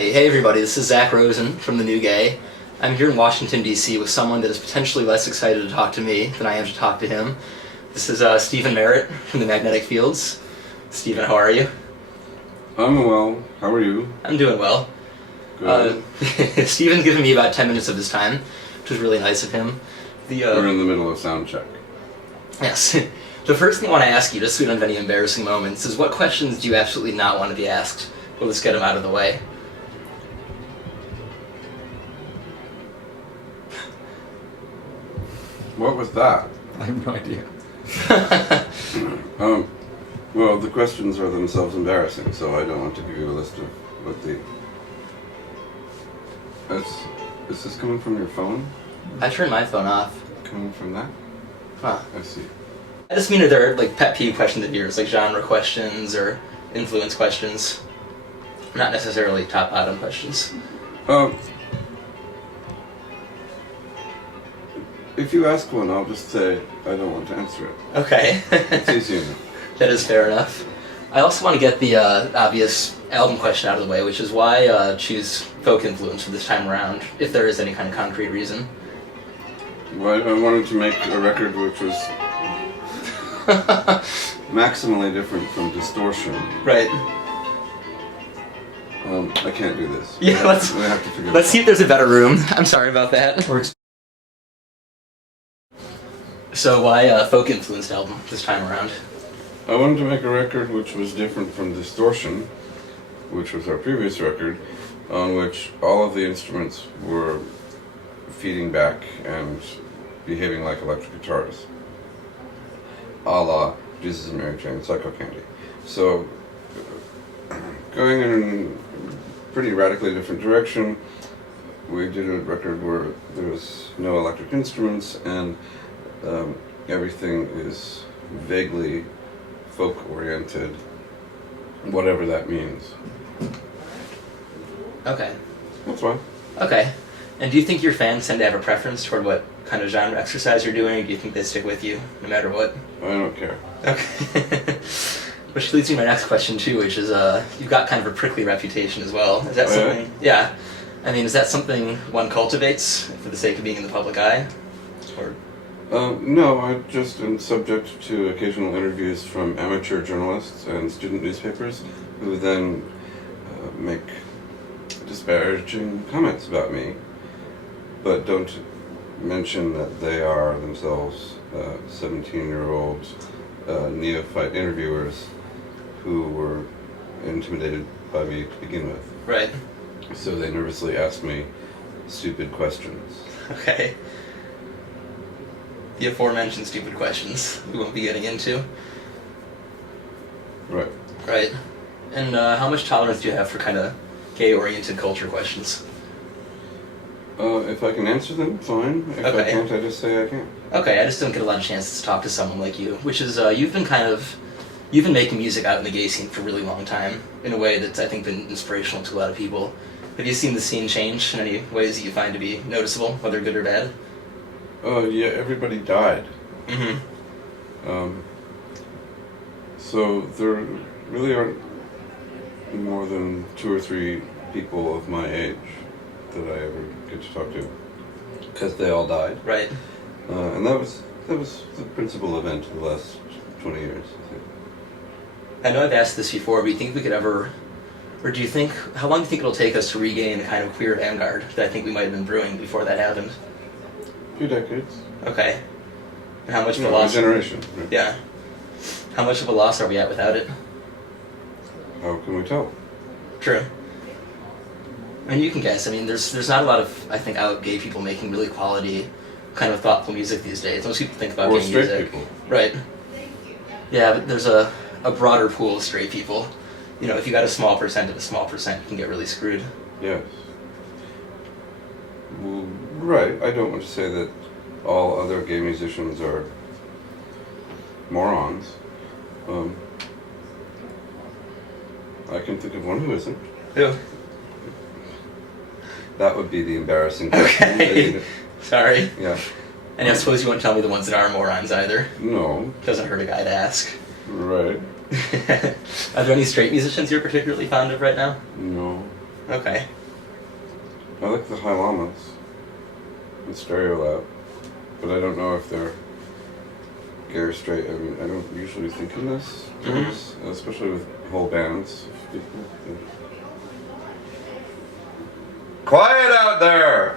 Hey everybody, this is Zach Rosen from The New Gay. I'm here in Washington, D.C. with someone that is potentially less excited to talk to me than I am to talk to him. This is Stephin Merritt from the Magnetic Fields. Stephen, how are you? I'm well. How are you? I'm doing well. Good. Stephen's given me about 10 minutes of his time, which was really nice of him. We're in the middle of sound check. Yes. The first thing I want to ask you, just so we don't have any embarrassing moments, is what questions do you absolutely not want to be asked? Well, let's get them out of the way. What was that? I have no idea. Well, the questions are themselves embarrassing, so I don't want to give you a list of what the... Is this coming from your phone? I turned my phone off. Coming from that? Huh. I see. I just mean, are there like pet peeve questions of yours, like genre questions or influence questions? Not necessarily top-bottom questions. If you ask one, I'll just say I don't want to answer it. Okay. It's easy enough. That is fair enough. I also want to get the obvious album question out of the way, which is why choose folk influence for this time around, if there is any kind of concrete reason. Well, I wanted to make a record which was maximally different from Distortion. Right. I can't do this. Yeah, we have to figure let's this see if there's a better room. I'm sorry about that. So why folk influenced album this time around? I wanted to make a record which was different from Distortion, which was our previous record, on which all of the instruments were feeding back and behaving like electric guitars, a la Jesus and Mary Chain, Psycho Candy. So, going in a pretty radically different direction, we did a record where there was no electric instruments and everything is vaguely folk-oriented, whatever that means. Okay. That's fine. Okay. And do you think your fans tend to have a preference toward what kind of genre exercise you're doing, or do you think they stick with you no matter what? I don't care. Okay. Which leads me to my next question too, which is you've got kind of a prickly reputation as well. Is that something? Yeah. I mean, is that something one cultivates for the sake of being in the public eye? Or No, I just am subject to occasional interviews from amateur journalists and student newspapers who then make disparaging comments about me, but don't mention that they are themselves 17-year-old neophyte interviewers who were intimidated by me to begin with. right. So they nervously ask me stupid questions. Okay. The aforementioned stupid questions we won't be getting into. Right. Right. And how much tolerance do you have for kind of gay-oriented culture questions? If I can answer them, fine. If I Okay. can't, I just say I can't. Okay, I just don't get a lot of chances to talk to someone like you, which is, you've been making music out in the gay scene for a really long time, in a way that's, I think, been inspirational to a lot of people. Have you seen the scene change in any ways that you find to be noticeable, whether good or bad? Yeah, everybody died. Mm-hmm. So there really aren't more than 2 or 3 people of my age that I ever get to talk to, because they all died. Right. And that was the principal event of the last 20 years. I know I've asked this before, but do you think we could ever, or do you think, how long do you think it'll take us to regain the kind of queer vanguard that I think we might have been brewing before that happened? A few decades. Okay. And how much of a A loss? generation. Right? Yeah. How much of a loss are we at without it? How can we tell? True. I mean, you can guess. I mean, there's not a lot of, I think, out gay people making really quality, kind of thoughtful music these days. Most people think about Or gay straight music. people. Right. Yeah, but there's a broader pool of straight people. You know, if you got a small percent of a small percent, you can get really screwed. Yes. Well, right. I don't want to say that all other gay musicians are morons. I can think of one who isn't. Who? That would be the embarrassing question. Okay. Sorry. Yeah. And I suppose you won't tell me the ones that are morons either. No. Doesn't hurt a guy to ask. Right. Are there any straight musicians you're particularly fond of right now? No. Okay. I like the High Llamas in Stereolab, but I don't know if they're gay or straight. I mean, I don't usually think in this terms, especially with whole bands of people. Quiet out there!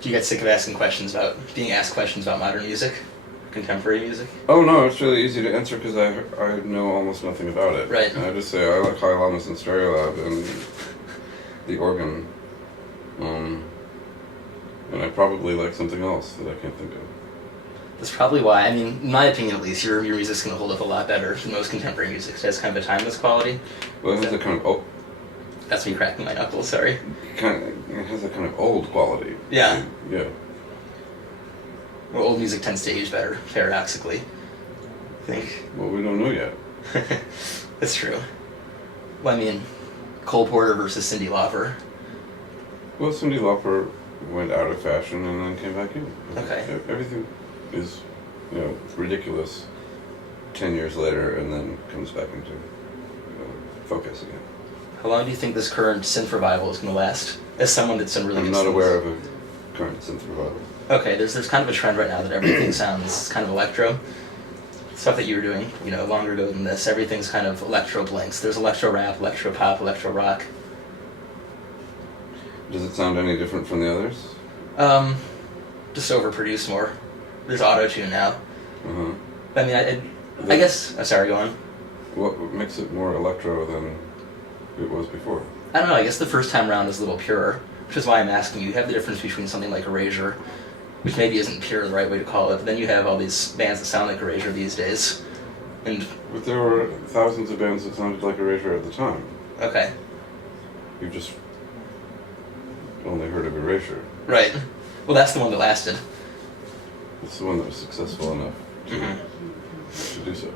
Do you get sick of being asked questions about modern music? Contemporary music? Oh no, it's really easy to answer because I know almost nothing about it. Right. I just say I like High Llamas and Stereolab and the organ. And I probably like something else that I can't think of. That's probably why, I mean, in my opinion at least, your music's going to hold up a lot better than most contemporary music. It has kind of a timeless quality. Well, it has a kind of That's me cracking my knuckles, sorry. it has a kind of old quality. Yeah. Yeah. Well, old music tends to age better, paradoxically. I think. Well, we don't know yet. That's true. Well, I mean, Cole Porter versus Cyndi Lauper. Well, Cyndi Lauper went out of fashion and then came back in. Okay. Everything is, ridiculous 10 years later and then comes back into focus again. How long do you think this current synth revival is going to last? As someone that's done really I'm good not synths. aware of a current synth revival. Okay, there's kind of a trend right now that everything sounds kind of electro. Stuff that you were doing, longer ago than this, everything's kind of electro blinks. There's electro rap, electro pop, electro rock. Does it sound any different from the others? Just overproduced more. There's auto-tune now. Uh-huh. I mean, I guess... Oh, sorry, go on. What makes it more electro than it was before? I don't know, I guess the first time around is a little purer, which is why I'm asking you. You have the difference between something like Erasure, which maybe isn't pure the right way to call it, but then you have all these bands that sound like Erasure these days. But there were thousands of bands that sounded like Erasure at the time. Okay. You've just only heard of Erasure. Right. Well, that's the one that lasted. It's the one that was successful enough to do so.